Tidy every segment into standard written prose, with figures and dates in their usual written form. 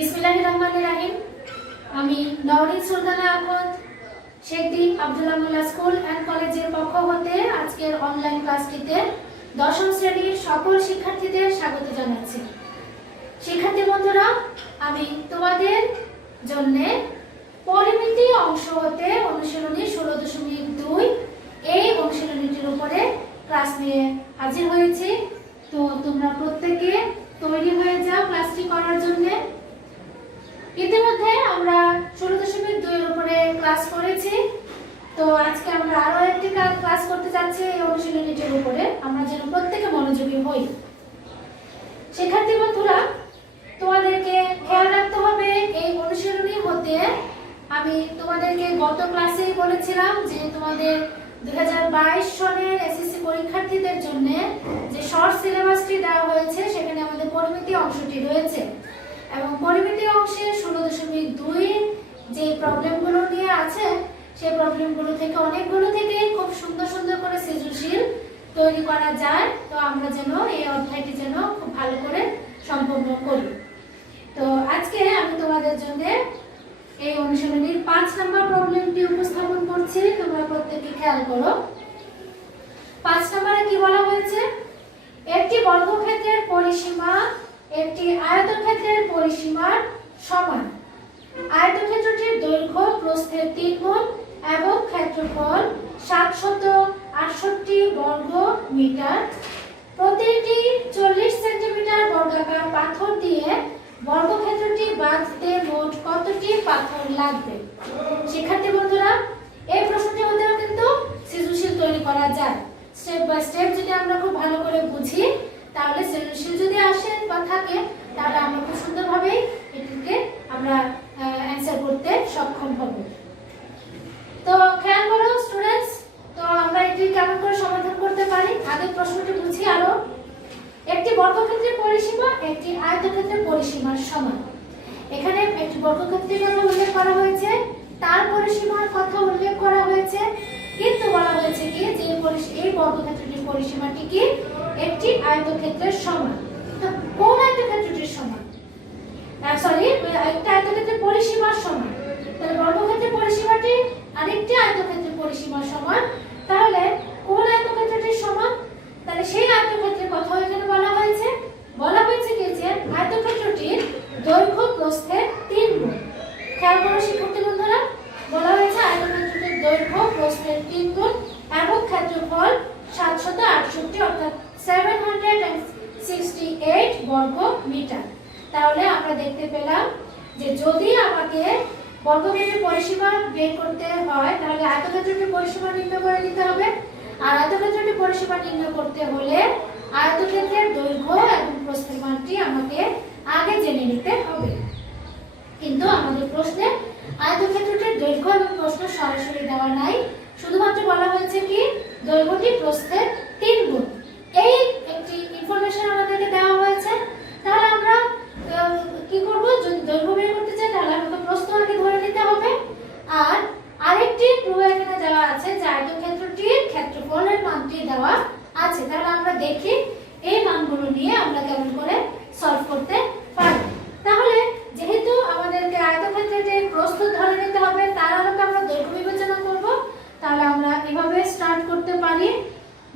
बिस्मिल्लाहिर्रहमानिर्रहीम। আমি নওরিন সুলতানা আখন্দ শেখদ্বীপ আব্দুল্লাহ মোল্লা school and কলেজের পক্ষ হতে আজকের অনলাইন ক্লাসটিতে দশম শ্রেণীর সকল শিক্ষার্থীদের স্বাগত জানাচ্ছি। শিক্ষার্থী বন্ধুরা, আমি তোমাদের জন্য পরিমিতি অংশ হতে অনুশীলনী 16.2 এই অনুশীলনীটির উপরে ক্লাস নিয়ে হাজির হয়েছি। তো তোমরা প্রত্যেকে তৈরি হয়ে যাও ক্লাসটি করার জন্য। ইতিমধ্যে আমরা 16.2 এর উপরে ক্লাস করেছি। তো আজকে আমরা আরো একটি ক্লাস করতে যাচ্ছি এই অনুশীলনীটির উপরে। আমরা যেন প্রত্যেকে মনোযোগী হই। শিক্ষার্থী বন্ধুরা, তোমাদেরকে খেয়াল রাখতে হবে এই অনুশীলনী হতে আমি তোমাদেরকে গত ক্লাসেই বলেছিলাম যে তোমাদের 2022 সনের এসএসসি পরীক্ষার্থীদের জন্য যে শর্ট সিলেবাসটি দেওয়া হয়েছে সেখানে আমাদের পরিমিতি অংশটি রয়েছে এবং পরিমিতি অংশে 16.2 যে প্রবলেমগুলো নিয়ে আছে সেই প্রবলেমগুলো থেকে অনেকগুলো থেকে খুব সুন্দর সুন্দর করে সৃজনশীল তৈরি করা যায়। তো আমরা যেন এই অধ্যায়টি যেন খুব ভালো করে সম্পন্ন করি। তো আজকে আমি তোমাদের জন্য এই অনুশীলনীর 5 নম্বর প্রবলেমটি উপস্থাপন করছি। তোমরা প্রত্যেকে খেয়াল করো। 5 নম্বরে কি বলা হয়েছে? একটি বর্গক্ষেত্রের পরিসীমা একটি আয়তক্ষেত্রের পরিসীমার সমান। আয়তক্ষেত্রটির দৈর্ঘ্য প্রস্থের 3 গুণ এবং ক্ষেত্রফল 768 বর্গ মিটার। প্রতিটি 40 সেন্টিমিটার বর্গাকার পাথর দিয়ে বর্গক্ষেত্রটি বাঁধতে মোট কতটি পাথর লাগবে? শিক্ষার্থী বন্ধুরা, এই প্রশ্নটি হতেও কিন্তু সৃজনশীল তৈরি করা যায়। স্টেপ বাই স্টেপ যদি আমরা খুব ভালো করে বুঝি তাহলে সৃজনশীল যদি আসে বা থাকে তাহলে আমরা খুব সুন্দরভাবে এটিকে আমরা অ্যানসার করতে সক্ষম হব। তো খেয়াল করো স্টুডেন্টস, তো আমরা এটি কেমন করে সমাধান করতে পারি? আগে প্রশ্নটি বুঝি আরো। একটি বর্গক্ষেত্রের পরিসীমা একটি আয়তক্ষেত্রের পরিসীমার সমান। এখানে একটি বর্গক্ষেত্রের কথা উল্লেখ করা হয়েছে, তার পরিসীমার কথা উল্লেখ করা হয়েছে, কিন্তু বলা হয়েছে কি যে এই বর্গক্ষেত্রটির পরিসীমাটি কি একটি আয়তক্ষেত্রের সমান। তো কোন আয়তক্ষেত্রটির সমান? একটা আয়তক্ষেত্রের পরিসীমার সমান। তাহলে বর্গক্ষেত্রের পরিসীমাটি আরেকটি আয়তক্ষেত্রের পরিসীমার সমান। তাহলে কোন আয়তক্ষেত্রটির সমান? তাহলে সেই আয়তক্ষেত্রের কথা এখানে বলা হয়েছে। বলা হয়েছে কি যে আয়তক্ষেত্রটির দৈর্ঘ্য প্রস্থের 3 গুণ। খেয়াল করো শিক্ষার্থী বন্ধুরা, বলা হয়েছে আয়তক্ষেত্রটির দৈর্ঘ্য প্রস্থের 3 গুণ এবং ক্ষেত্রফল 768 অর্থাৎ 768 বর্গ মিটার। তাহলে আমরা দেখতে পেলাম যে যদি আমাকে বর্গক্ষেত্রের পরিসীমা বের করতে হয় তাহলে আয়তক্ষেত্রটির পরিসীমা নির্ণয় করে নিতে হবে। আর আয়তক্ষেত্রটির পরিসীমা নির্ণয় করতে হলে আয়তক্ষেত্রের দৈর্ঘ্য এবং প্রস্থের মানটি আমাকে আগে জেনে নিতে হবে। কিন্তু আমাদের প্রশ্নে আয়তক্ষেত্রটির দৈর্ঘ্য এবং প্রস্থ সরাসরি দেওয়া নাই, শুধুমাত্র বলা হয়েছে কি দৈর্ঘ্যটি প্রস্থের 3 গুণ। এই একটি ইনফরমেশন আমাদেরকে দেওয়া হয়েছে। তাহলে আমরা কি করব? যদি দৈর্ঘ্য বের করতে চাই তাহলে আমাকে প্রস্থ আগে ধরে নিতে হবে। আর আরেকটি ক্লু এখানে দেওয়া আছে যে আয়তক্ষেত্রটির ক্ষেত্রফলের মানটি দেওয়া আছে। তাহলে আমরা দেখি এই মানগুলো নিয়ে আমরা কেমন করে সলভ করতে পারি। তাহলে যেহেতু আমাদেরকে আয়তক্ষেত্রের প্রস্থ ধরে নিতে হবে, তার আলোকে আমরা দৈর্ঘ্য বিবেচনা করব। তাহলে আমরা এভাবে স্টার্ট করতে পারি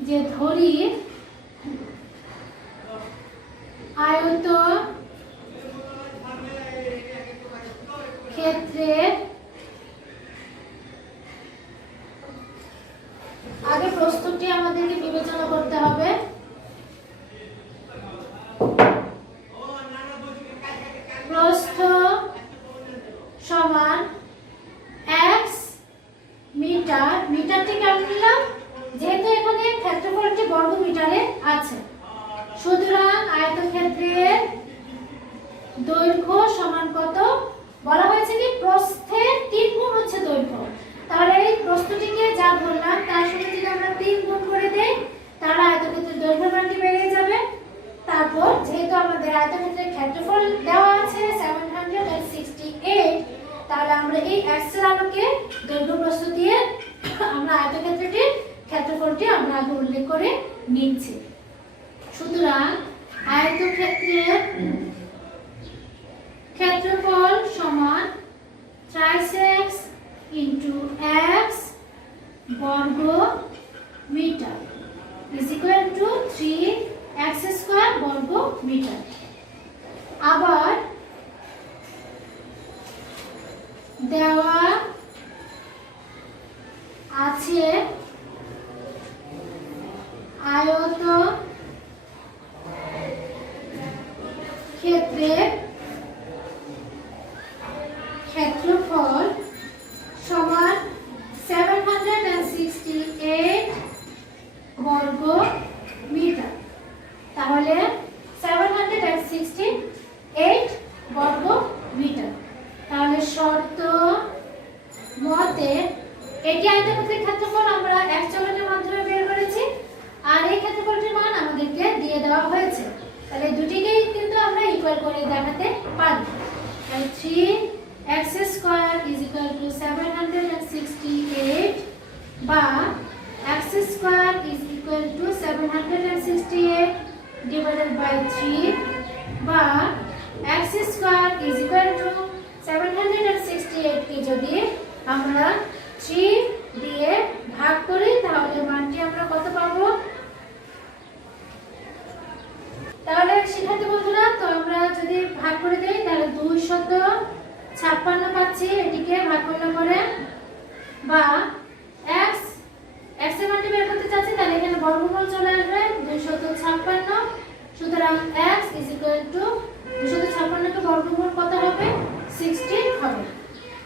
যে ধরি আয়ত ক্ষেত্রের আগে প্রস্থটি আমাদেরকে বিবেচনা করতে হবে। প্রস্থ সমান x মিটার। মিটারটি কেমন নিলাম? যেহেতু এখানে ক্ষেত্রফলটি বর্গ মিটারে আছে, সুতরাং আয়তক্ষেত্রের দৈর্ঘ্য সমান কত? বলা হয়েছে কি প্রস্থের 3 গুণ হচ্ছে দৈর্ঘ্য। তাহলে এই প্রস্থটিকে যা ধরলাম তার সাথে যদি আমরা 3 গুণ করে দেই তাহলে আয়তক্ষেত্রের দৈর্ঘ্যের মানটি বেড়ে যাবে। তারপর যেহেতু আমাদের আয়তক্ষেত্রের ক্ষেত্রফল দেওয়া আছে 768, তাহলে আমরা এই x এর আলোকে দৈর্ঘ্য প্রস্থ দিয়ে আমরা আয়তক্ষেত্রটির ক্ষেত্রফলটি আমরা আগে উল্লেখ করে নিচ্ছি। সুতরাং আয়তক্ষেত্রের ক্ষেত্রফল সমান ট্রাইসেক্স ইন্টু এক্স বর্গ metre is equal to 3x square বর্গ মিটার। আবার দেওয়া আছে আয়ত ক্ষেত্রের ক্ষেত্রফল সমান 768 বর্গ মিটার। তাহলে 768 বর্গ মিটার। তাহলে শর্ত মতে এটি আয়তক্ষেত্রের ক্ষেত্রফল আমরা এক চলনের মাধ্যমে বের করেছি, আর এই ক্ষেত্রফলটির মান আমাদেরকে দিয়ে দেওয়া হয়েছে। তাহলে দুটিকেই কিন্তু আমরা ইকুয়াল করে দেখাতে পারি। তাহলে 3x square is equal to 768 বা x square is equal to 768 divided by 3 বা x square is equal to 768 কে যদি আমরা 3 দিয়ে ভাগ করি তাহলে মানটি আমরা কত পাবো? তাহলে শিক্ষার্থী বন্ধুরা, তো আমরা যদি ভাগ করে দেই তাহলে 256 পাচ্ছি, এটিকে ভাগ করলে পরে বা x এর মানটি বের করতে চাচ্ছি, তাহলে এখানে বর্গমূল চলে আসবে 256। সুতরাং x ইজ ইকুয়াল টু 256 কে বর্গমূল কত হবে? 16 হবে।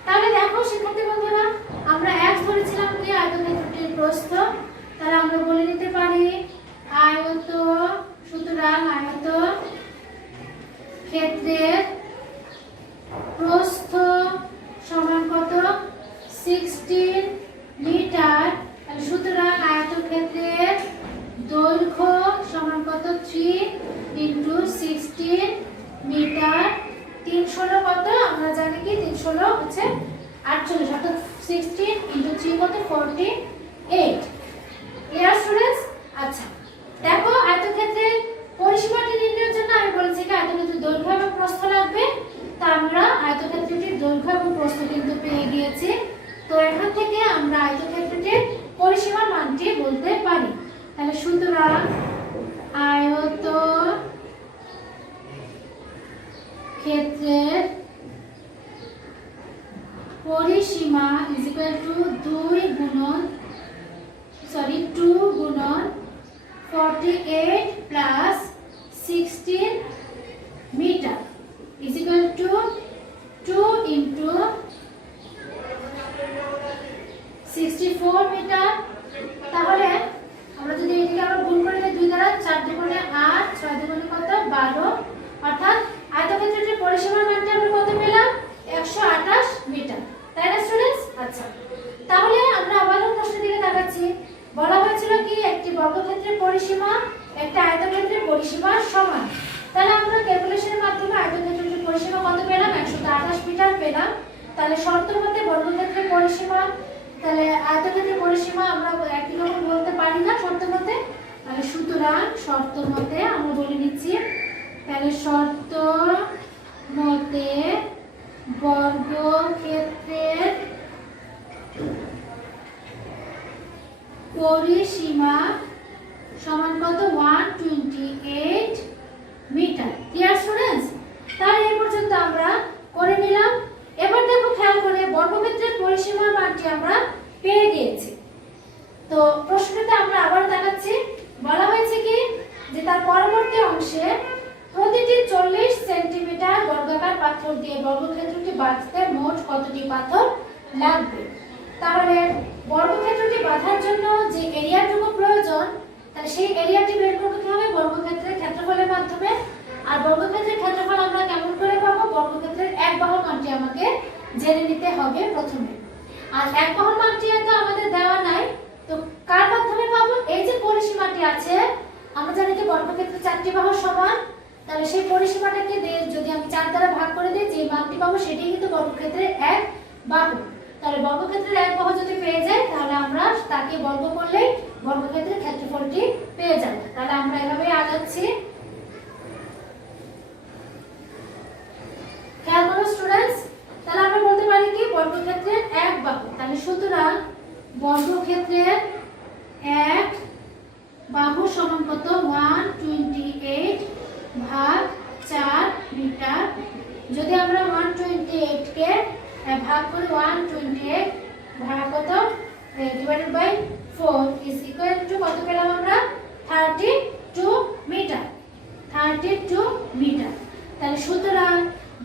তাহলে দেখো শিক্ষার্থী বন্ধুরা, আমরা x ধরেছিলাম কি আয়তক্ষেত্রটির প্রস্থ, তাহলে আমরা বলে নিতে পারি আয়ত, সুতরাং আয়ত ক্ষেত্রের প্রস্থ সমান কত? 16 মিটার। সুতরাং আয়তক্ষেত্রের দৈর্ঘ্য সমান কত? 3 ইন্টু 16 মিটার। 316 কত? আমরা জানি কি 316 হচ্ছে 48, অর্থাৎ 16 ইন্টু 3 কত? 48। Clear students? আচ্ছা দেখো, আয়তক্ষেত্রের পরিসীমাটি নির্ণয়ের জন্য আমি বলেছি কি আয়তক্ষেত্রের দৈর্ঘ্য এবং প্রস্থ লাগবে। তো আমরা আয়তক্ষেত্রটির দৈর্ঘ্য এবং প্রস্থ কিন্তু পেয়ে গিয়েছি। তো এখান থেকে আমরা আয়তক্ষেত্রটির পরিসীমার মানটি বলতে পারি। তাহলে সুতরাং আয়ত ক্ষেত্রের পরিসীমা ইজ ইকুয়াল টু 2 গুণন 48 plus 16 metre is equal to 2 into 64 metre. তাহলে আমরা যদি এটিকে আবার গুণ করে দিই 2 দ্বারা, 4 দুগুণে 8, 6 দুগুণে কত? 12, অর্থাৎ আয়তক্ষেত্রটির পরিসীমার মানটি আমরা কত পেলাম? 128 মিটার। তাই না স্টুডেন্টস? আচ্ছা তাহলে আমরা আবারও প্রশ্নের দিকে তাকাচ্ছি। বলা হয়েছিল কি একটি বর্গক্ষেত্রের পরিসীমা একটা আয়তক্ষেত্রের পরিসীমার সমান। তাহলে আমরা ক্যালকুলেশনের মাধ্যমে আয়তক্ষেত্রটির পরিসীমা কত পেলাম? 128 মিটার পেলাম। তাহলে শর্ত মতে বর্গক্ষেত্রের পরিসীমা, তাহলে আয়তক্ষেত্রের পরিসীমা আমরা একই রকম বলতে পারি না শর্ত মতে। তাহলে সুতরাং শর্ত মতে আমরা বলে নিচ্ছি, তাহলে শর্ত মতে বর্গক্ষেত্রের পরিসীমা সমান কত? 128 মিটার। Clear students? তাহলে এই পর্যন্ত আমরা করে নিলাম। এবার দেখো খেয়াল করে বর্গক্ষেত্রের পরিসীমার মানটি আমরা পেয়ে গিয়েছি। তো প্রশ্নটা আমরা আবার দেখাচ্ছি। বলা হয়েছে কি যে তার পরবর্তী অংশে প্রতিটি 40 সেন্টিমিটার বর্গাকার পাথর দিয়ে বর্গক্ষেত্রটি বাঁধতে মোট কতটি পাথর লাগবে? তাহলে বর্গক্ষেত্রটি বাঁধার জন্য যে এরিয়াটুকু প্রয়োজন, তাহলে সেই এরিয়াটি বের করতে হবে বর্গক্ষেত্রের ক্ষেত্রফলের মাধ্যমে। আর বর্গক্ষেত্রের ক্ষেত্রফল আমরা কেমন করে পাবো? বর্গক্ষেত্রের এক বাহুর মানটি আমাকে জেনে নিতে হবে প্রথমে। আর এক বাহুর মানটি তো আমাদের দেওয়া নাই, তো কার মাধ্যমে পাবো? এই যে পরিসীমাটি আছে, আমরা জানি কি বর্গক্ষেত্রের 4টি বাহুর সমান। তাহলে সেই পরিসীমাটাকে যদি আমি 4 দ্বারা ভাগ করে দিই, যে মানটি পাবো সেটাই কিন্তু বর্গক্ষেত্রের এক বাহু। তাহলে বর্গক্ষেত্রের এক বাহু যদি পেয়ে যাই তাহলে আমরা তাকে বর্গ করলেই বর্গক্ষেত্রের ক্ষেত্রফলটি পেয়ে যাব। তাহলে আমরা এভাবে আগাচ্ছি। খেয়াল বর্গক্ষেত্রের এক বাহু। তাহলে সুতরাং বর্গক্ষেত্রের এক বাহু সমান কত? 128 ভাগ 4 মিটার। যদি আমরা 128 কে ভাগ করি 128 ভাগ কত divided by 4 is equal to কত পেলাম আমরা? 32 মিটার। 32 মিটার। তাহলে সুতরাং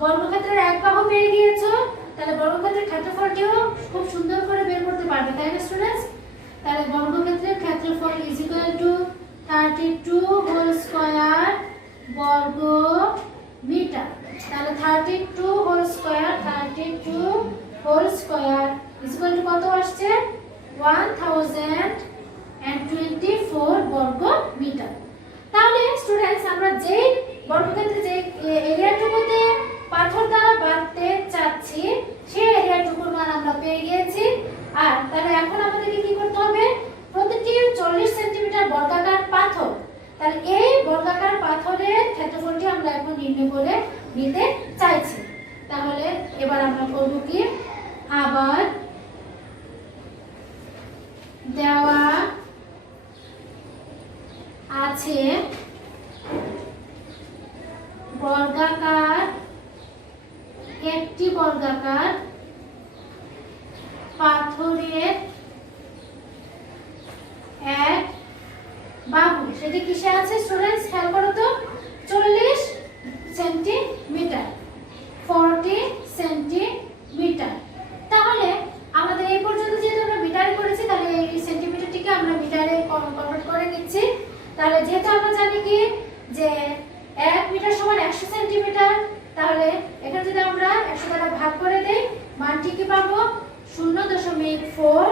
বর্গক্ষেত্রের এক বাহু পেয়ে গিয়েছো। তাহলে বর্গক্ষেত্রের ক্ষেত্রফলটিও খুব সুন্দর করে বের করতে পারবে, তাই না স্টুডেন্টস? তাহলে বর্গক্ষেত্রের ক্ষেত্রফল is equal to 32 whole square বর্গ মিটার। তাহলে 32 whole square is equal to কত আসছে? 1024 বর্গ মিটার। তাহলে স্টুডেন্টস আমরা যেই বর্গক্ষেত্রে যে এরিয়াটুকুতে পাথর দ্বারা বাঁধতে চাচ্ছি সেই এরিয়াটুকুর মান আমরা পেয়ে গিয়েছি। আর তাহলে এখন আমাদেরকে কি করতে হবে? প্রতিটি 40 সেন্টিমিটার বর্গাকার পাথর, তাহলে এই বর্গাকার পাথরের ক্ষেত্রফলটি আমরা এখন নির্ণয় করে নিতে চাইছি। তাহলে এবার আমরা করব কি? আবার দেওয়া আছে বর্গাকার একটি বর্গাকার পাথরের এক বাহু। সেটি কিসে আছে স্টুডেন্টস? খেয়াল করো তো, 40 সেন্টিমিটার, 40 সেন্টিমিটার। তাহলে আমাদের এই পর্যন্ত যেহেতু আমরা মিটারে করেছি, তাহলে এই সেন্টিমিটারটিকে আমরা মিটারে কনভার্ট করে নিচ্ছি। তাহলে যেহেতু আমরা জানি কি যে 1 মিটার সমান 100 সেন্টিমিটার, তাহলে এখানে যদি আমরা 100 দ্বারা ভাগ করে দেই মানটি কি পাবো? 0.4।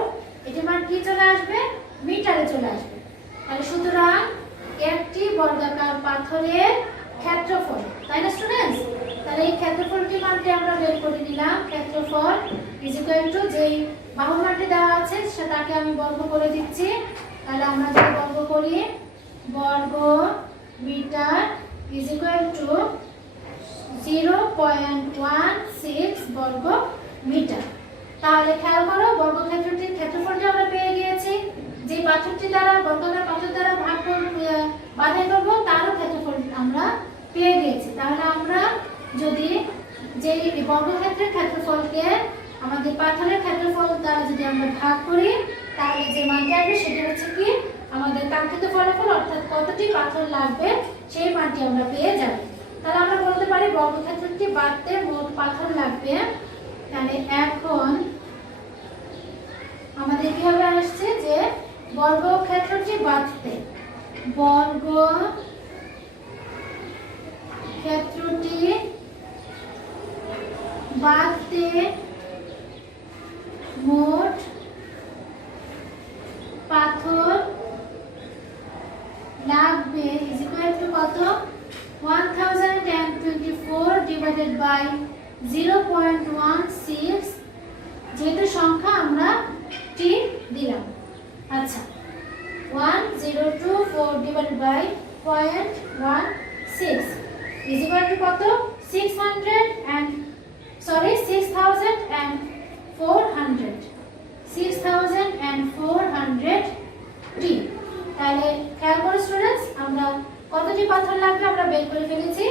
এটির মান কি চলে আসবে? মিটারে চলে আসবে। তাহলে সুতরাং একটি বর্গাকার পাথরের ক্ষেত্রফল, তাই না স্টুডেন্টস? তাহলে এই ক্ষেত্রফলটি মানটি আমরা বের করে নিলাম। ক্ষেত্রফল ইজ ইকুয়াল টু যেই বাহু মানটি দেওয়া আছে সেটাকে আমি বর্গ করে দিচ্ছি। তাহলে আমরা যদি বর্গ করি, বর্গ মিটার ইজ ইকুয়াল টু 0.16 বর্গ মিটার। তাহলে খেয়াল করো, বর্গক্ষেত্রটির ক্ষেত্রফলটি আমরা পেয়ে গিয়েছি। যে পাথরটি দ্বারা বর্গাকার পাথর দ্বারা বাঁধাই করব তারও ক্ষেত্রফল আমরা পেয়ে গিয়েছি। তাহলে আমরা যদি যে বর্গক্ষেত্রের ক্ষেত্রফলকে আমাদের পাথরের ক্ষেত্রফল দ্বারা যদি আমরা ভাগ করি, তাহলে যে মানটি আসবে সেটা হচ্ছে কি আমাদের কাঙ্ক্ষিত ফলাফল, অর্থাৎ কতটি পাথর লাগবে সেই মানটি আমরা পেয়ে যাব। তাহলে আমরা বলতে পারি বর্গক্ষেত্রটি বাঁধতে মোট পাথর লাগবে। তাহলে এখন আমাদের কিভাবে আসছে যে বর্গক্ষেত্রটি বাঁধতে, বর্গক্ষেত্রটি বাঁধতে মোট পাথর লাগবে ইজ ইকুয়াল টু কত? 1024 ডিভাইডেড বাই 0.16, যেহেতু সংখ্যা আমরা টি দিলাম। আচ্ছা, 1024 divided by 0.16 is equal to কত? 6,400 টি। তাহলে খেয়াল করো স্টুডেন্টস, আমরা কতটি পাথর লাগবে আমরা বের করে ফেলেছি,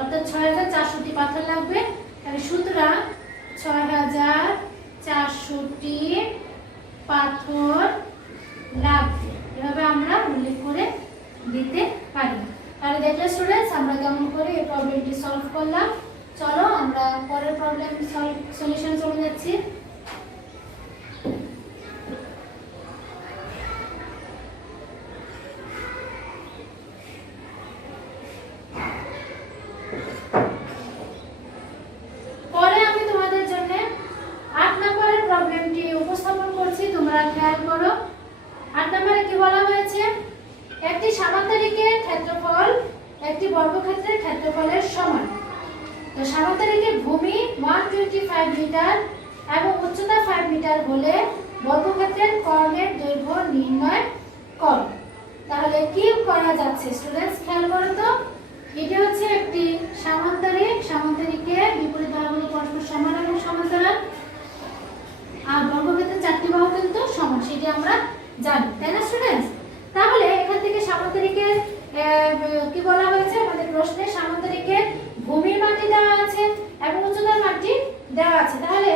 অর্থাৎ 6400টি পাথর লাগবে। তাহলে সুতরাং 6400টি পাথর লাগবে, এভাবে আমরা উল্লেখ করে দিতে পারি। তাহলে দেখলে স্টুডেন্টস আমরা কেমন করে এই প্রবলেমটি সলভ করলাম। চলো আমরা পরের প্রবলেম সলিউশন চলে যাচ্ছি। পরে আমি তোমাদের জন্য 8 নম্বরের প্রবলেমটি উপস্থাপন করছি, তোমরা খেয়াল করো। 8 নম্বরে কি বলা হয়েছে? একটি সামান্তরিকের ক্ষেত্রফল একটি বর্গক্ষেত্রের ক্ষেত্রফলের সমান। তো সামান্তরিকের ভূমি 125 মিটার এবং উচ্চতা 5 মিটার হলে বর্গক্ষেত্রের কর্ণের দৈর্ঘ্য নির্ণয় করো। তাহলে কি করা যাচ্ছে স্টুডেন্টস? খেয়াল করো তো, এটি হচ্ছে একটি সামান্তরিক। সামান্তরিকের বিপরীত বাহুগুলো পরস্পর সমান এবং সমান্তরাল। আর বর্গক্ষেত্রের চারটি বাহু কিন্তু সমান, সেটি আমরা জানি, তাই না স্টুডেন্টস? তাহলে এখান থেকে সামান্তরিকের কি বলা হয়েছে আমাদের প্রশ্নে, সামান্তরিকের ভূমির মানটি দেওয়া আছে এবং উচ্চতার মানটি দেওয়া আছে। তাহলে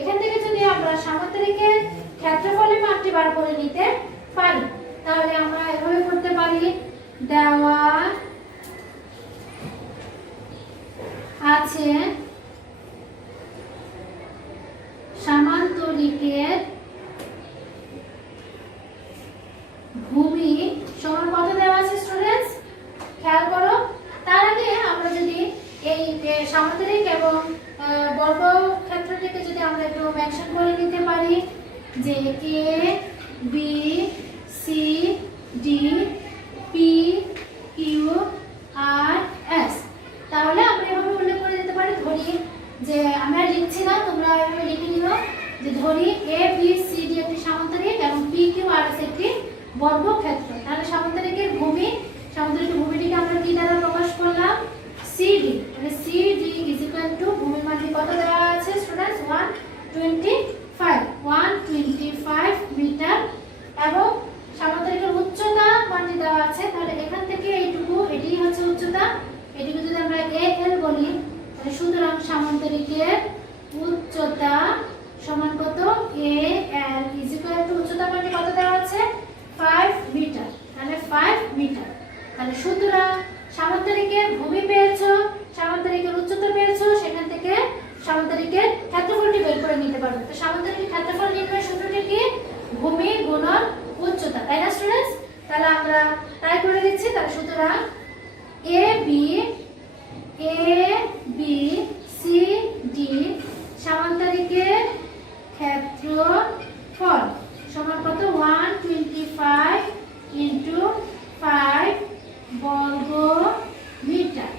এখান থেকে যদি আমরা সামান্তরিকের ক্ষেত্রফলের মানটি বার করে নিতে পারি, তাহলে আমরা এভাবে করতে পারি, দেওয়া আছে সামান্তরিকের ভূমি সমান কত দেওয়া আছে স্টুডেন্টস, খেয়াল করো। তার আগে আমরা যদি এই সামান্তরিক এবং বর্গক্ষেত্রটিকে যদি আমরা একটু মেনশন করে নিতে পারি যে A B C D P Q R S, তাহলে আমরা এভাবে উল্লেখ করে দিতে পারি, ধরি যে আমি আর লিখছি না, তোমরা এভাবে লিখে নিও যে ধরি এ বি সি ডি একটি সামান্তরিক এবং পি কিউ আর এস একটি বর্গক্ষেত্র। তাহলে সামান্তরিকের ভূমিটিকে আমরা কি দ্বারা প্রকাশ করলাম, সিডি, মানে সিডি ইজ ইকুয়াল টু ভূমির মানটি কত দেওয়া আছে স্টুডেন্টস, 125 মিটার, এবং সামান্তরিকের উচ্চতা মানটি দেওয়া আছে। তাহলে এখান থেকে এইটুকু, এটি হচ্ছে উচ্চতা, এটিকে যদি আমরা এল বলি, তাহলে সুতরাং সামান্তরিকের উচ্চতা সমান কত, এ এল ইজ ইকুয়াল টু উচ্চতা মানটি কত দেওয়া আছে, 5 মিটার। তাহলে 5 মিটার। তাহলে সুতরাং সামান্তরিকের ভূমি পেয়েছো, সামান্তরিকের উচ্চতা পেয়েছো, সেখান থেকে সামান্তরিকের ক্ষেত্রফলটি বের করে নিতে পারবে। তো সামান্তরিকের ক্ষেত্রফল নির্ণয়ের সূত্রটি কি, ভূমি গুণন উচ্চতা, তাই না স্টুডেন্টস? তাহলে আমরা তাই করে দিচ্ছি। তাহলে সুতরাং এ বি সি ডি সামান্তরিকের ক্ষেত্রফল সমান কত, 125 ইনটু 5 বর্গ মিটার।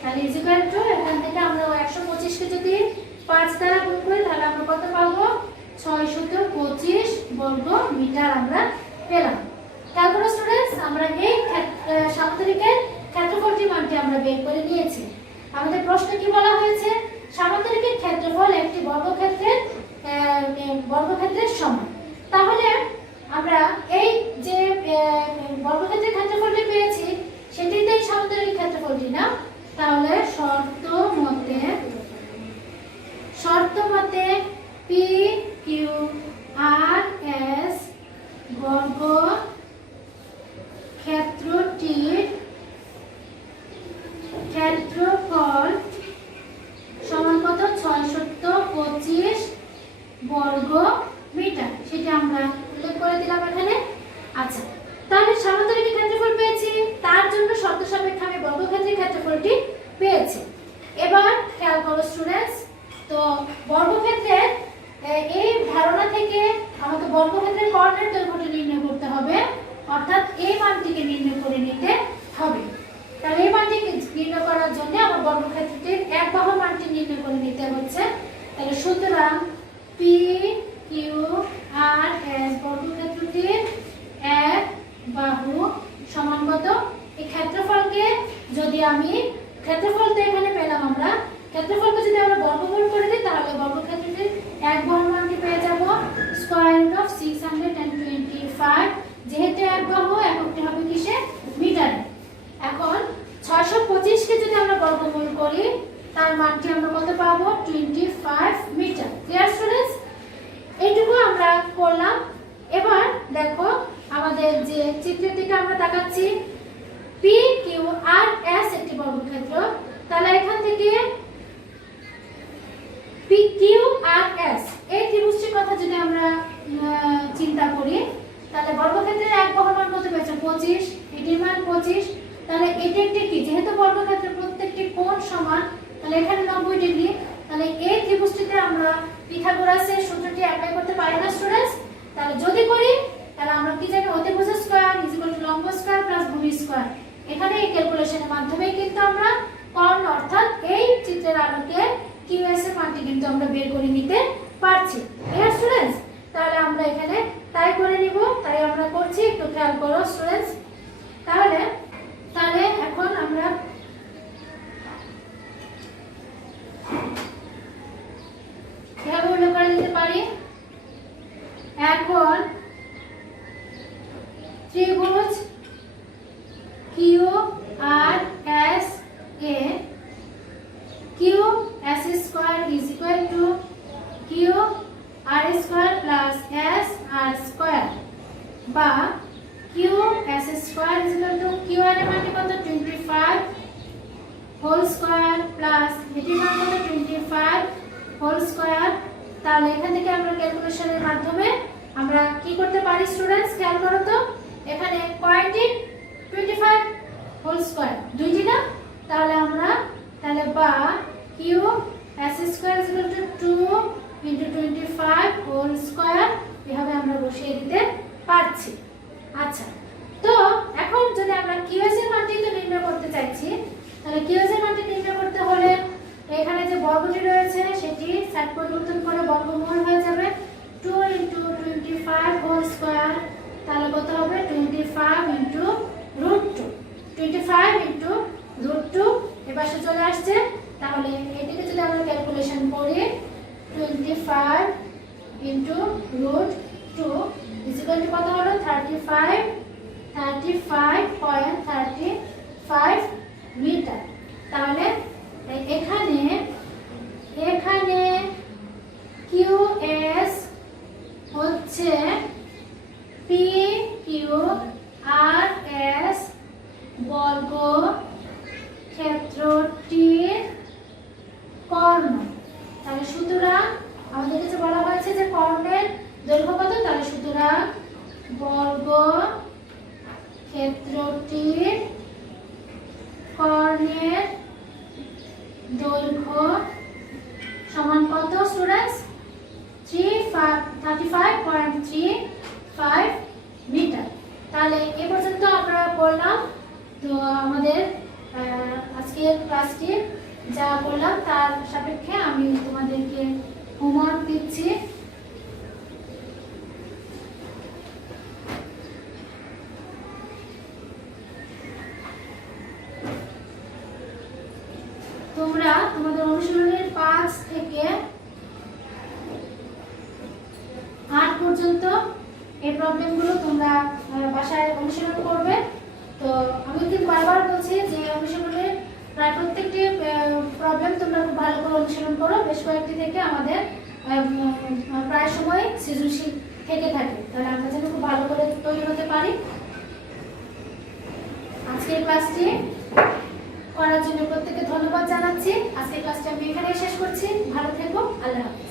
তাহলে ইজ ইকুয়াল টু, এখান থেকে আমরা 125 কে যদি 5 দ্বারা গুণ করি তাহলে আমরা কত পাবো, 625 বর্গ মিটার আমরা পেলাম। তারপরে স্টুডেন্টস আমরা এই সামান্তরিকের ক্ষেত্রফলটি মানটি আমরা বের করে নিয়েছি। আমাদের প্রশ্নে কি বলা হয়েছে, সামান্তরিকের ক্ষেত্রফল একটি বর্গক্ষেত্রের সমান। তাহলে আমরা এই যে বর্গক্ষেত্রের ক্ষেত্রফলটি পেয়েছি সেটিতেই সামান্তরিক ক্ষেত্রফলটি না, তাহলে শর্ত মতে পি কিউ আর এস বর্গ ক্ষেত্রটির ক্ষেত্রফল সমান কত, 625 বর্গ মিটার, সেটা আমরা উল্লেখ করে দিলাম এখানে। আচ্ছা, তাহলে সামান্তরিকের ক্ষেত্রফল পেয়েছি, তার জন্য শর্ত সাপেক্ষে আমি বর্গক্ষেত্রের ক্ষেত্রফলটি পেয়েছি। এবার খেয়াল করো স্টুডেন্টস, তো বর্গক্ষেত্রের এই ধারণা থেকে আমাকে বর্গক্ষেত্রের কর্ণের দৈর্ঘ্যটি নির্ণয় করতে হবে, অর্থাৎ এই মানটিকে নির্ণয় করে নিতে হবে। তাহলে এই মানটিকে নির্ণয় করার জন্য আমার বর্গক্ষেত্রটির এক বাহুর মানটি নির্ণয় করে নিতে হচ্ছে। তাহলে সুতরাং পি কিউ আর এস বর্গক্ষেত্রটির এক বাহু সমান কত, এই ক্ষেত্রফলকে যদি আমি, ক্ষেত্রফল তো এখানে পেলাম আমরা, ক্ষেত্রফলকে যদি আমরা বর্গমূল করে দিই তাহলে বর্গক্ষেত্রটির এক বাহুর মানটি পেয়ে যাব √625, যেহেতু এক বাহু এককটি হবে কিসে, মিটারে। এখন 625 কে যদি আমরা বর্গমূল করি তার মানটি আমরা কত পাবো, 25 মিটার। Clear students? এইটুকু আমরা করলাম। এবার দেখো আমাদের যে চিত্রের দিকে আমরা তাকাচ্ছি, পি কিউ আর এস একটি বর্গক্ষেত্র। তাহলে এখান থেকে পি কিউ আর এস এই ত্রিভুজটির কথা যদি আমরা চিন্তা করি, তাহলে বর্গক্ষেত্রের এক বাহুর মান কত পেয়েছে, 25, এটির মান 25। তাহলে এটি একটি কি, যেহেতু বর্গক্ষেত্রের প্রত্যেকটি কোণ সমান, তাহলে এখানে 90 ডিগ্রি। তাহলে এই ত্রিভুজটিতে আমরা পিথাগোরাসের সূত্রটি অ্যাপ্লাই করতে পারি না স্টুডেন্টস? তাহলে যদি করি তাহলে আমরা কি জানি, অতিভুজ স্কয়ার ইজ ইকুয়াল টু লম্ব স্কয়ার প্লাস ভূমি স্কয়ার। এখানে এই ক্যালকুলেশনের মাধ্যমে কিন্তু আমরা কর্ণ অর্থাৎ এই চিত্রের আলোকে কিউএস এর মানটি কিন্তু আমরা বের করে নিতে পারছি। Clear students? তাহলে আমরা এখানে তাই করে নিব, তাই আমরা করছি, একটু খেয়াল করো স্টুডেন্টস। তাহলে এখন আমরা কিভাবে উল্লেখ করে দিতে পারি, এখন ত্রিভুজ কিউ আর এস এ Q S square is equal to Q R square plus S R square বা Q S square is equal to Q R এর মান কত 25 হোল স্কয়ার প্লাস এটির মান কত 25 হোল স্কয়ার। তাহলে এখান থেকে আমরা ক্যালকুলেশনের মাধ্যমে আমরা কি করতে পারি স্টুডেন্টস, খেয়াল করো তো এখানে কয়টি 25 হোল স্কয়ার, দুইটি না? তাহলে আমরা বা Q S square is equal to 2 25 whole square এভাবে আমরা বসিয়ে দিতে পারছি। আচ্ছা, তো এখন যদি আমরা কিউএস এর মানটি তো নির্ণয় করতে চাইছি, তাহলে কিউএস এর মানটি নির্ণয় করতে হলে এখানে যে বর্গটি রয়েছে সেটি সাইড পরিবর্তন করে বর্গমূল হয়ে যাবে 2 25 হোল স্কয়ার। তাহলে কত হবে 25 √2, 25 √2 এর পাশে চলে আসছে। তাহলে এটাকে যদি আমরা ক্যালকুলেশন করি 25 √2 ইজ ইকুয়াল টু কত হলো 35.35 মিটার। তাহলে এখানে কিউএস হচ্ছে পি কিউ আর এস বর্গ ক্ষেত্রটির কর্ণ। তাহলে সুতরাং আমাদের কাছে বলা হয়েছে যে কর্ণের দৈর্ঘ্য কত, তাহলে সুতরাং বর্গ ক্ষেত্রটির কর্ণের দৈর্ঘ্য সমান কত স্টুডেন্টস 35.35 মিটার। তাহলে এ পর্যন্ত আমরা পড়লাম। তো আমাদের আজকের ক্লাসটি যা করলাম তার সাপেক্ষে আমি তোমাদেরকে হোমওয়ার্ক দিচ্ছি। তোমরা তোমাদের অনুশীলনের 5 থেকে 8 পর্যন্ত এই প্রবলেমগুলো তোমরা বাসায় অনুশীলন করবে। তো আমি কিন্তু বারবার বলছি যে অনুশীলনের প্রায় প্রত্যেকটি প্রবলেম তোমরা খুব ভালো করে অনুশীলন করো। বেশ কয়েকটি থেকে আমাদের প্রায় সময় সৃজনশীল থেকে থাকে, তাহলে আমরা যেন খুব ভালো করে তৈরি হতে পারি। আজকের ক্লাসটি করার জন্য প্রত্যেককে ধন্যবাদ জানাচ্ছি। আজকের ক্লাসটি আমি এখানেই শেষ করছি। ভালো থেকো, আল্লাহ হাফেজ।